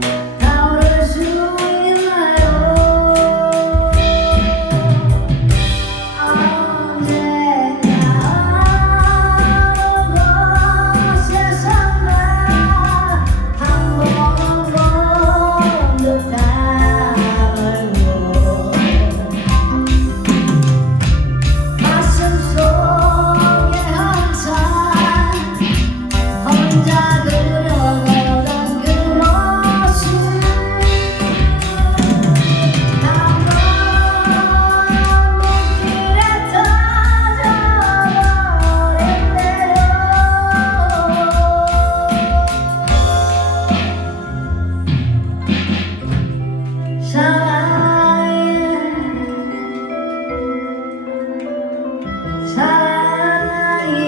타오를 수 있나요? 언젠가 어느 곳에선가 한 번은 본 듯한 얼굴 가슴 속에 항상 혼자 그려보던 그 모습 한번 눈길에 터져버렸네요. 사랑해